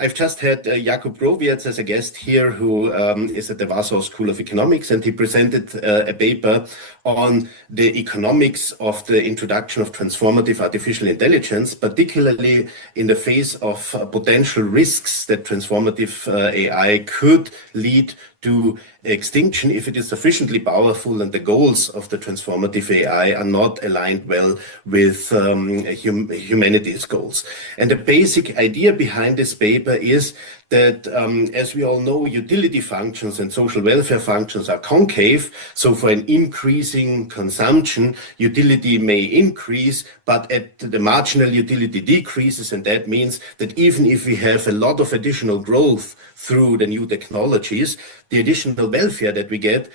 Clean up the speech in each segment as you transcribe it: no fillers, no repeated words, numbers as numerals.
I've just had Jakub Growiec as a guest here, who is at the Warsaw School of Economics, and he presented a paper on the economics of the introduction of transformative artificial intelligence, particularly in the face of potential risks that transformative AI could lead to extinction if it is sufficiently powerful and the goals of the transformative AI are not aligned well with humanity's goals. And the basic idea behind this paper is that, as we all know, utility functions and social welfare functions are concave. So for an increasing consumption, utility may increase, but at the marginal utility decreases. And that means that even if we have a lot of additional growth through the new technologies, the additional welfare that we get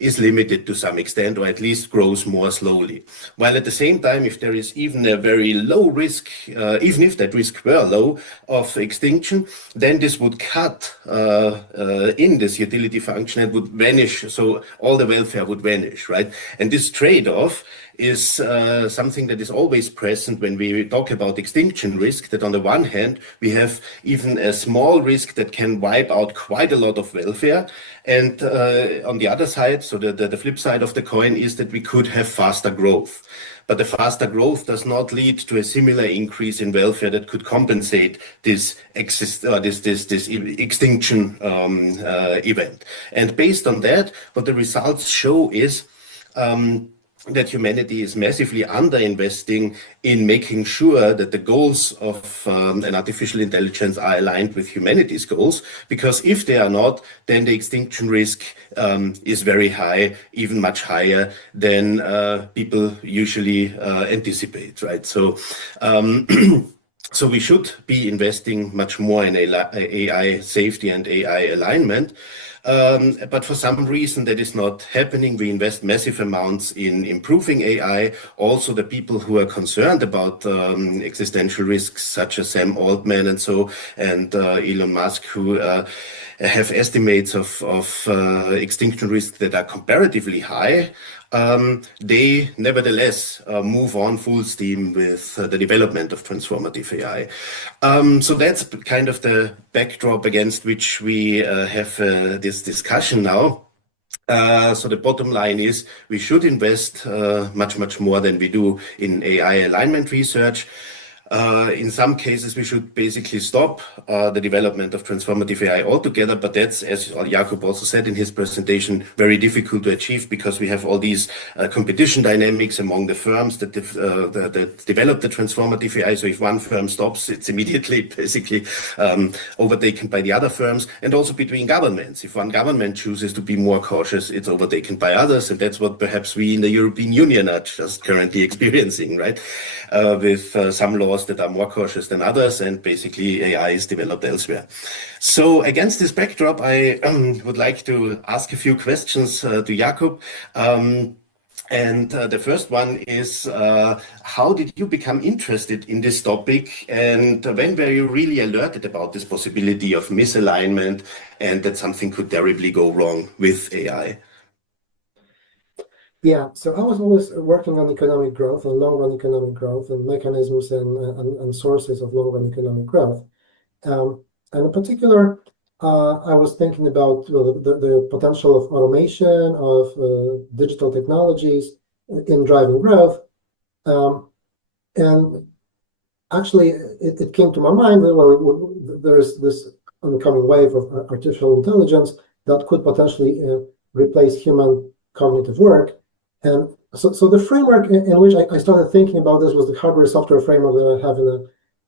is limited to some extent, or at least grows more slowly. While at the same time, if there is even a very low risk, even if that risk were low, of extinction, then this would cut in this utility function and would vanish. So all the welfare would vanish, right? And this trade-off is something that is always present when we talk about extinction risk, that on the one hand, we have even a small risk that can wipe out quite a lot of welfare. And on the other side, so the flip side of the coin is that we could have faster growth. But the faster growth does not lead to a similar increase in welfare that could compensate this extinction event. And based on that, what the results show is that humanity is massively underinvesting in making sure that the goals of an artificial intelligence are aligned with humanity's goals, because if they are not, then the extinction risk is very high, even much higher than people usually anticipate, right? So, so we should be investing much more in AI safety and AI alignment. But for some reason that is not happening. We invest massive amounts in improving AI. Also, the people who are concerned about existential risks, such as Sam Altman and Elon Musk, who have estimates of extinction risks that are comparatively high, they nevertheless move on full steam with the development of transformative AI. So that's kind of the backdrop against which we have this discussion now. So the bottom line is we should invest much more than we do in AI alignment research. In some cases, we should basically stop the development of transformative AI altogether, but that's, as Jakub also said in his presentation, very difficult to achieve because we have all these competition dynamics among the firms that develop the transformative AI. So if one firm stops, it's immediately basically overtaken by the other firms, and also between governments. If one government chooses to be more cautious, it's overtaken by others, and that's what perhaps we in the European Union are just currently experiencing, right? With some laws that are more cautious than others, and basically AI is developed elsewhere. So against this backdrop, I would like to ask a few questions to Jakub. And the first one is, how did you become interested in this topic, and when were you really alerted about this possibility of misalignment and that something could terribly go wrong with AI? Yeah, so I was always working on economic growth and long-run economic growth and mechanisms and sources of long-run economic growth. And in particular, I was thinking about the potential of automation, of digital technologies in driving growth. And actually, it came to my mind that, well, there's this oncoming wave of artificial intelligence that could potentially replace human cognitive work. And so the framework in which I started thinking about this was the hardware-software framework that I have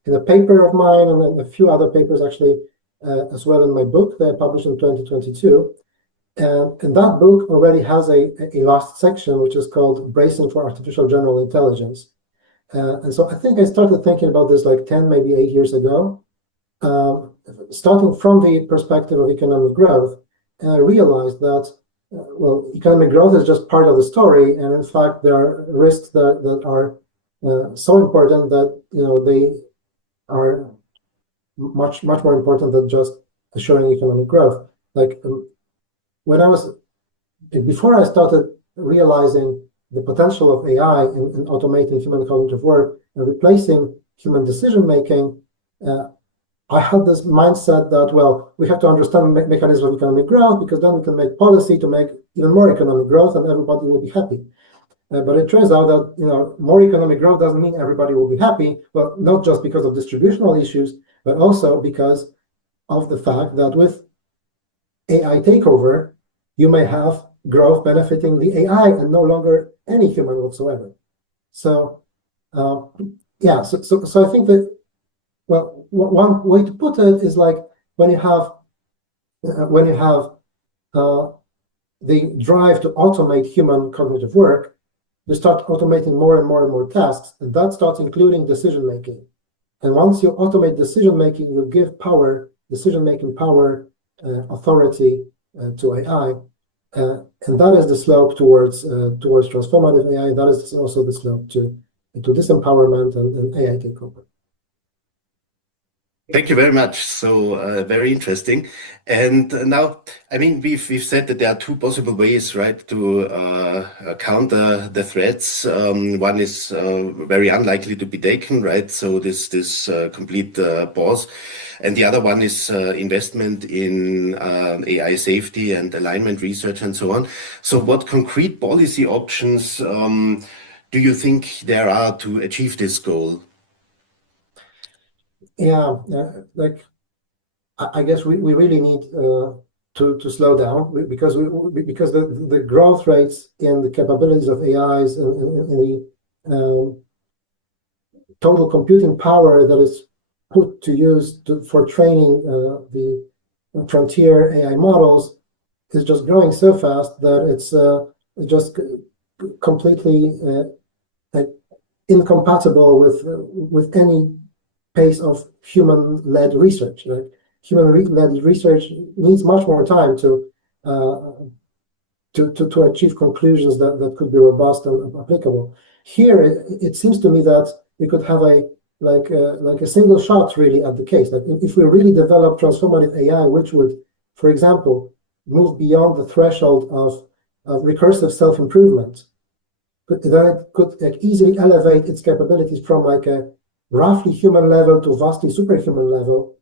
in a paper of mine, and a few other papers actually, as well in my book that I published in 2022. And that book already has a last section, which is called Bracing for Artificial General Intelligence. And so I think I started thinking about this like 10, maybe 8 years ago, starting from the perspective of economic growth. And I realized that well, economic growth is just part of the story, and in fact, there are risks that are so important that they are much more important than just assuring economic growth. Like before I started realizing the potential of AI in automating human cognitive work and replacing human decision making, I had this mindset that, well, we have to understand mechanisms of economic growth, because then we can make policy to make even more economic growth and everybody will be happy. But it turns out that more economic growth doesn't mean everybody will be happy. Well, not just because of distributional issues, but also because of the fact that with AI takeover, you may have growth benefiting the AI and no longer any human whatsoever. So yeah, so I think that, well, one way to put it is like when you have the drive to automate human cognitive work, you start automating more and more and more tasks, and that starts including decision making. And once you automate decision making, you give decision making power, authority to AI, and that is the slope towards transformative AI. That is also the slope to disempowerment and AI takeover. Thank you very much. So very interesting. And now, I mean, we've said that there are two possible ways, right, to counter the threats. One is very unlikely to be taken, right? So this complete pause, and the other one is investment in AI safety and alignment research and so on. So, what concrete policy options do you think there are to achieve this goal? Yeah, like I guess we really need to slow down, because the growth rates in the capabilities of AIs and in the total computing power that is put to use for training the frontier AI models is just growing so fast that it's just completely incompatible with any pace of human-led research. Right? Human-led research needs much more time to achieve conclusions that could be robust and applicable. Here, it seems to me that we could have a single shot really at the case. Like if we really develop transformative AI, which would, for example, move beyond the threshold of recursive self-improvement, then it could easily elevate its capabilities from a roughly human level to vastly superhuman level.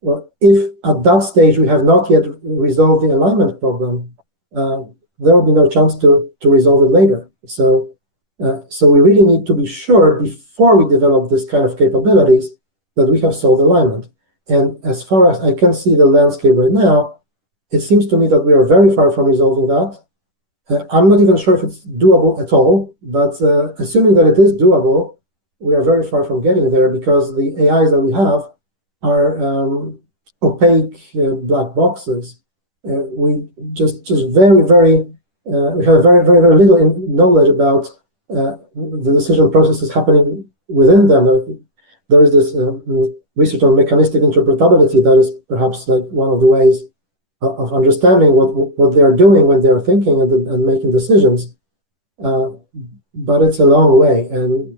Well, if at that stage we have not yet resolved the alignment problem, there will be no chance to resolve it later. So we really need to be sure before we develop this kind of capabilities that we have solved alignment. And as far as I can see the landscape right now, it seems to me that we are very far from resolving that. I'm not even sure if it's doable at all, but assuming that it is doable, we are very far from getting there, because the AIs that we have are opaque black boxes. We just very we have very little knowledge about the decision processes happening within them. There is this research on mechanistic interpretability that is perhaps like one of the ways of understanding what they are doing when they are thinking and making decisions. But it's a long way, and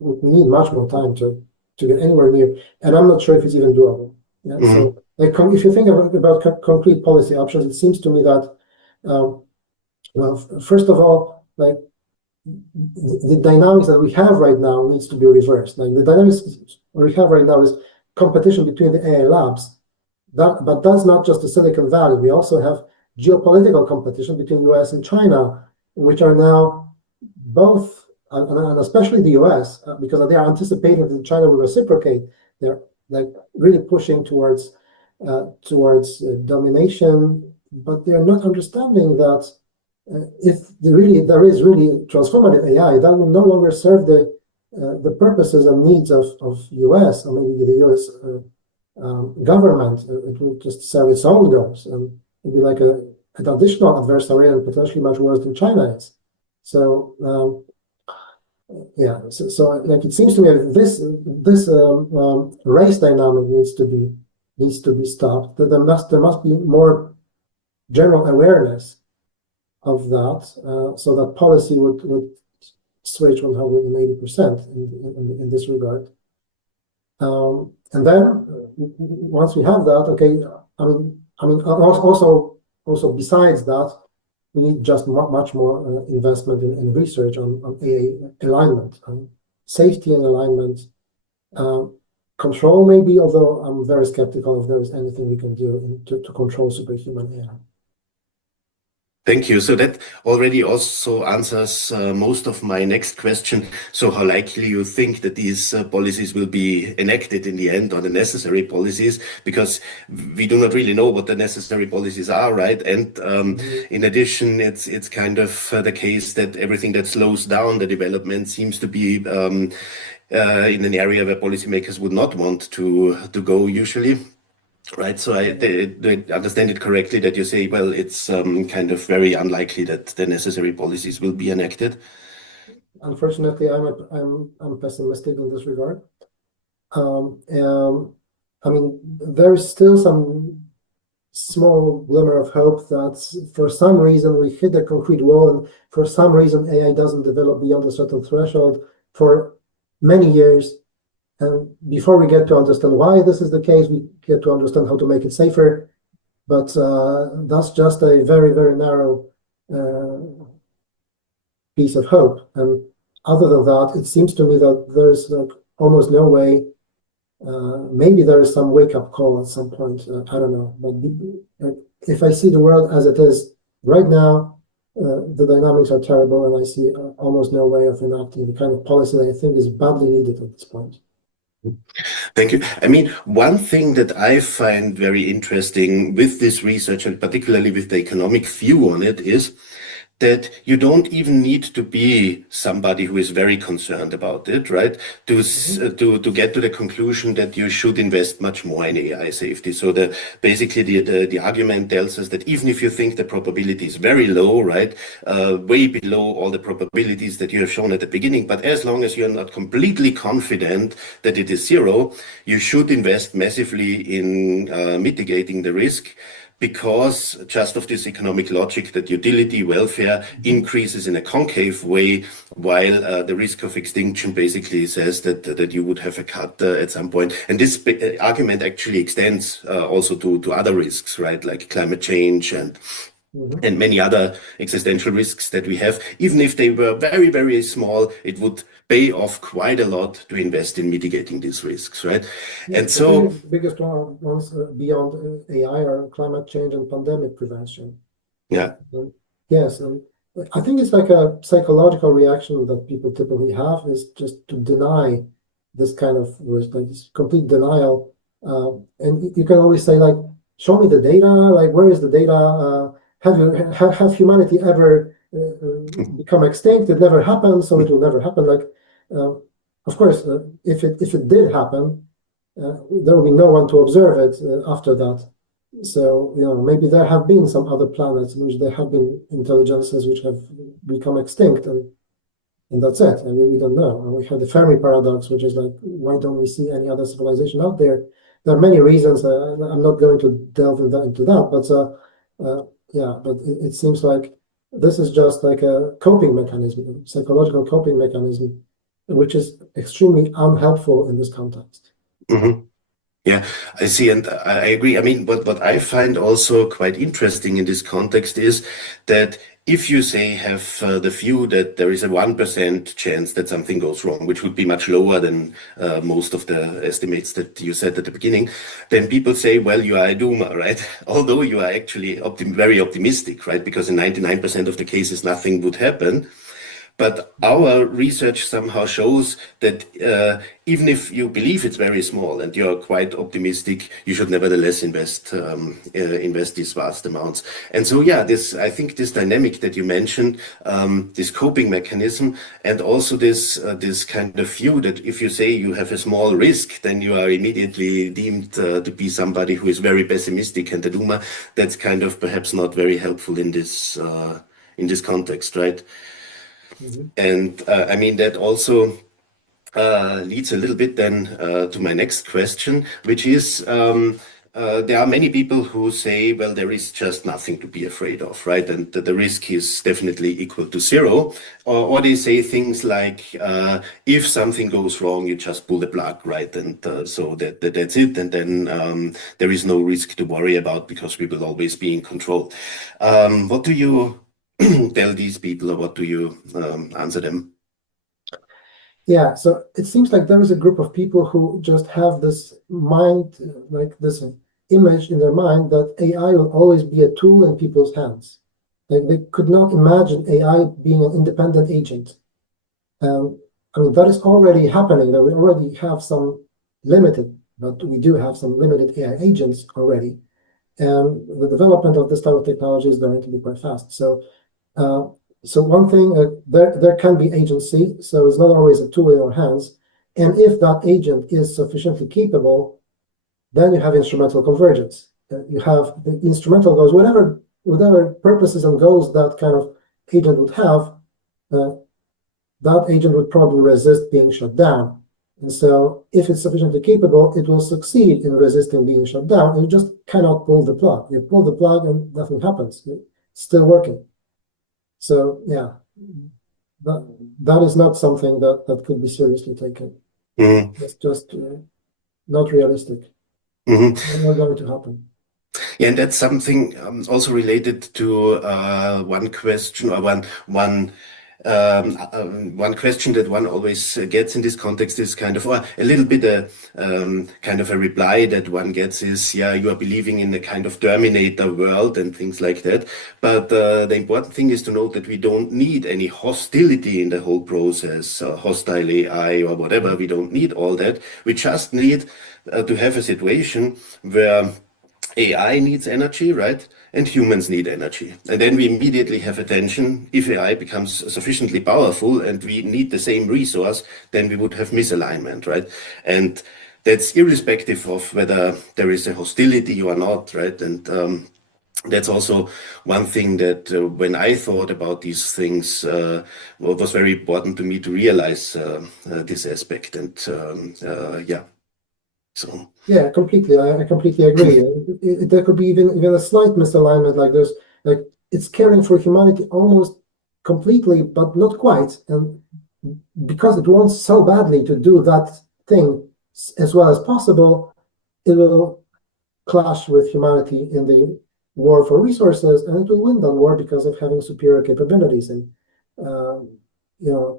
we need much more time to get anywhere near. And I'm not sure if it's even doable. Yeah? Mm-hmm. So, like, if you think about concrete policy options, it seems to me that, well, first of all, like the dynamics that we have right now needs to be reversed. Like the dynamics we have right now is competition between the AI labs. But that's not just the Silicon Valley. We also have geopolitical competition between US and China, which are now both, and especially the US, because they are anticipating that China will reciprocate. They're like really pushing towards domination, but they are not understanding that if there is really transformative AI, that will no longer serve the purposes and needs of US, or maybe the US government. It will just serve its own goals, and it'll be like an additional adversary, and potentially much worse than China is. So yeah, so like it seems to me this race dynamic needs to be stopped. There must be more general awareness of that, so that policy would switch 180% in this regard. And then once we have that, okay, I mean, also besides that, we need just much more investment in research on AI alignment, safety and alignment. control maybe, although I'm very skeptical if there is anything we can do to control superhuman AI. Thank you. So that already also answers most of my next question. So how likely you think that these policies will be enacted in the end, or the necessary policies, because we do not really know what the necessary policies are, right? And in addition, it's kind of the case that everything that slows down the development seems to be in an area where policymakers would not want to go usually. Right, so I understand it correctly that you say, well, it's kind of very unlikely that the necessary policies will be enacted. Unfortunately, I'm pessimistic in this regard. I mean, there's still some small glimmer of hope that for some reason we hit a concrete wall, and for some reason AI doesn't develop beyond a certain threshold for many years. And before we get to understand why this is the case, we get to understand how to make it safer. But that's just a very, very narrow piece of hope. And other than that, it seems to me that there's like almost no way. Maybe there is some wake-up call at some point. I don't know. But if I see the world as it is right now, the dynamics are terrible, and I see almost no way of enacting the kind of policy that I think is badly needed at this point. Thank you. I mean, one thing that I find very interesting with this research, and particularly with the economic view on it, is that you don't even need to be somebody who is very concerned about it, right? To get to the conclusion that you should invest much more in AI safety. So basically the argument tells us that even if you think the probability is very low, right, way below all the probabilities that you have shown at the beginning, but as long as you're not completely confident that it is zero, you should invest massively in mitigating the risk, because just of this economic logic that utility welfare increases in a concave way, while the risk of extinction basically says that you would have a cut at some point. And this argument actually extends also to other risks, right, like climate change and many other existential risks that we have. Even if they were very, very small, it would pay off quite a lot to invest in mitigating these risks, right? Yeah, and so the biggest ones beyond AI are climate change and pandemic prevention. yeah. Yes, and I think it's like a psychological reaction that people typically have, is just to deny this kind of risk, like this complete denial. And you can always say, like, show me the data, like, where is the data? Have humanity ever become extinct? It never happened, so it will never happen. Like, of course, if it did happen, there will be no one to observe it after that. So, maybe there have been some other planets in which there have been intelligences which have become extinct, and that's it. I mean, we don't know. And we have the Fermi paradox, which is like, why don't we see any other civilization out there? There are many reasons. I'm not going to delve into that, but yeah, but it seems like this is just like a coping mechanism, a psychological coping mechanism, which is extremely unhelpful in this context. Yeah, I see, and I agree. I mean, what I find also quite interesting in this context is that if you say have the view that there is a 1% chance that something goes wrong, which would be much lower than most of the estimates that you said at the beginning, then people say, well, you are a doomer, right? Although you are actually very optimistic, right? Because in 99% of the cases, nothing would happen. But our research somehow shows that even if you believe it's very small and you're quite optimistic, you should nevertheless invest these vast amounts. And so, yeah, I think this dynamic that you mentioned, this coping mechanism, and also this kind of view that if you say you have a small risk, then you are immediately deemed to be somebody who is very pessimistic and a doomer. That's kind of perhaps not very helpful in this context, right? And I mean, that also leads a little bit then to my next question, which is there are many people who say, well, there is just nothing to be afraid of, right? And the risk is definitely equal to zero. Or they say things like, if something goes wrong, you just pull the plug, right? And so that's it. And then there is no risk to worry about because we will always be in control. What do you tell these people, or what do you answer them? Yeah, so it seems like there is a group of people who just have this mind, like this image in their mind that AI will always be a tool in people's hands. Like they could not imagine AI being an independent agent. I mean, that is already happening. That we already have some limited, but we do have some limited AI agents already. And the development of this type of technology is going to be quite fast. So uh, so one thing, there can be agency, so it's not always a tool in your hands. And if that agent is sufficiently capable, then you have instrumental convergence. You have the instrumental goals, whatever purposes and goals that kind of agent would have, that agent would probably resist being shut down. And so if it's sufficiently capable, it will succeed in resisting being shut down. You just cannot pull the plug. You pull the plug and nothing happens. It's still working. So yeah, that is not something that could be seriously taken. Mm-hmm. It's just not realistic. Mm-hmm. Not going to happen. Yeah, and that's something also related to one question or one question that one always gets in this context is kind of, or a little bit kind of a reply that one gets is, yeah, you are believing in a kind of Terminator world and things like that. But the important thing is to note that we don't need any hostility in the whole process, hostile AI or whatever. We don't need all that. We just need to have a situation where AI needs energy, right? And humans need energy. And then we immediately have a tension. If AI becomes sufficiently powerful and we need the same resource, then we would have misalignment, right? And that's irrespective of whether there is a hostility or not, right? And that's also one thing that when I thought about these things, what was very important to me to realize this aspect. And yeah, so. Yeah, completely. I completely agree. There could be even a slight misalignment, like there's like it's caring for humanity almost completely, but not quite. And because it wants so badly to do that thing as well as possible, it will clash with humanity in the war for resources, and it will win that war because of having superior capabilities and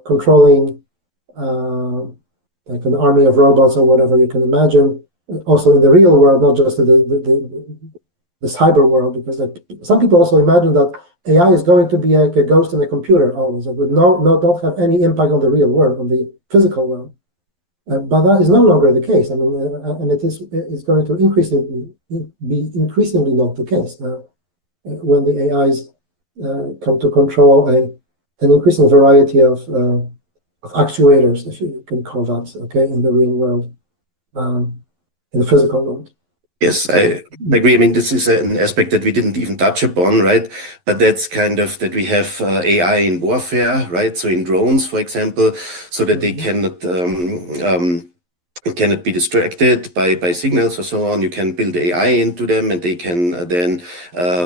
controlling like an army of robots or whatever you can imagine. Also in the real world, not just in the cyber world, because some people also imagine that AI is going to be like a ghost in a computer always, that would not have any impact on the real world, on the physical world. But that is no longer the case. I mean, and it's going to be increasingly not the case when the AIs come to control an increasing variety of actuators, if you can call that, okay, in the real world, in the physical world. Yes, I agree. I mean, this is an aspect that we didn't even touch upon, right? But that's kind of that we have AI in warfare, right? So in drones, for example, so that they cannot be distracted by signals or so on. You can build AI into them and they can then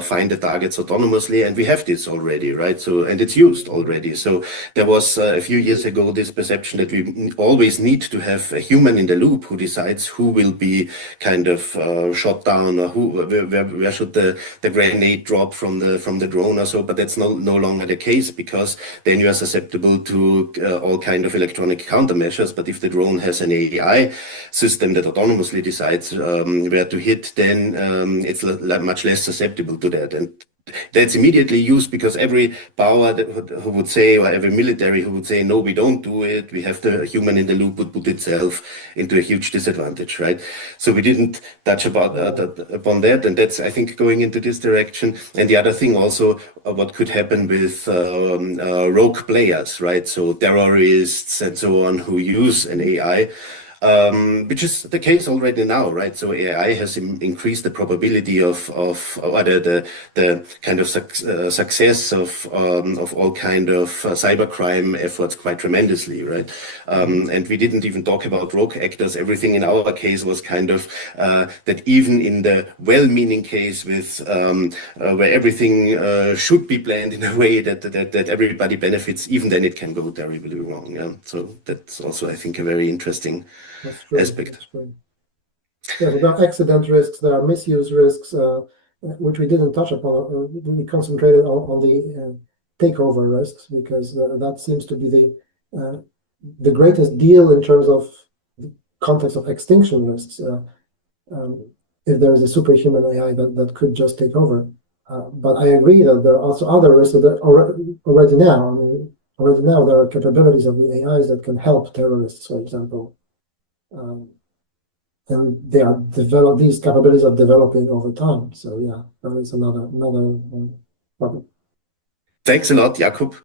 find the targets autonomously. And we have this already, right? So, and it's used already. So there was a few years ago this perception that we always need to have a human in the loop who decides who will be kind of shot down or where should the grenade drop from the drone or so. But that's no longer the case because then you are susceptible to all kind of electronic countermeasures. But if the drone has an AI system that autonomously decides where to hit, then it's much less susceptible to that. And that's immediately used because every power who would say, or every military who would say, no, we don't do it, we have the human in the loop, would put itself into a huge disadvantage, right? So we didn't touch upon that, and that's, I think, going into this direction. And the other thing also, what could happen with rogue players, right? So terrorists and so on who use an AI. Which is the case already now, right? So AI has increased the probability of or the kind of success of all kind of cybercrime efforts quite tremendously, right? And we didn't even talk about rogue actors. Everything in our case was kind of that even in the well-meaning case with where everything should be planned in a way that everybody benefits, even then it can go terribly wrong. Yeah? So that's also, I think, a very interesting That's true. aspect. That's true. Yeah, so there are accident risks, there are misuse risks, which we didn't touch upon. We concentrated on the takeover risks because that seems to be the greatest deal in terms of the context of extinction risks. If there is a superhuman AI that could just take over. But I agree that there are also other risks that already now. I mean, already now there are capabilities of the AIs that can help terrorists, for example. And these capabilities are developing over time. So yeah, that is another problem. Thanks a lot, Jakub.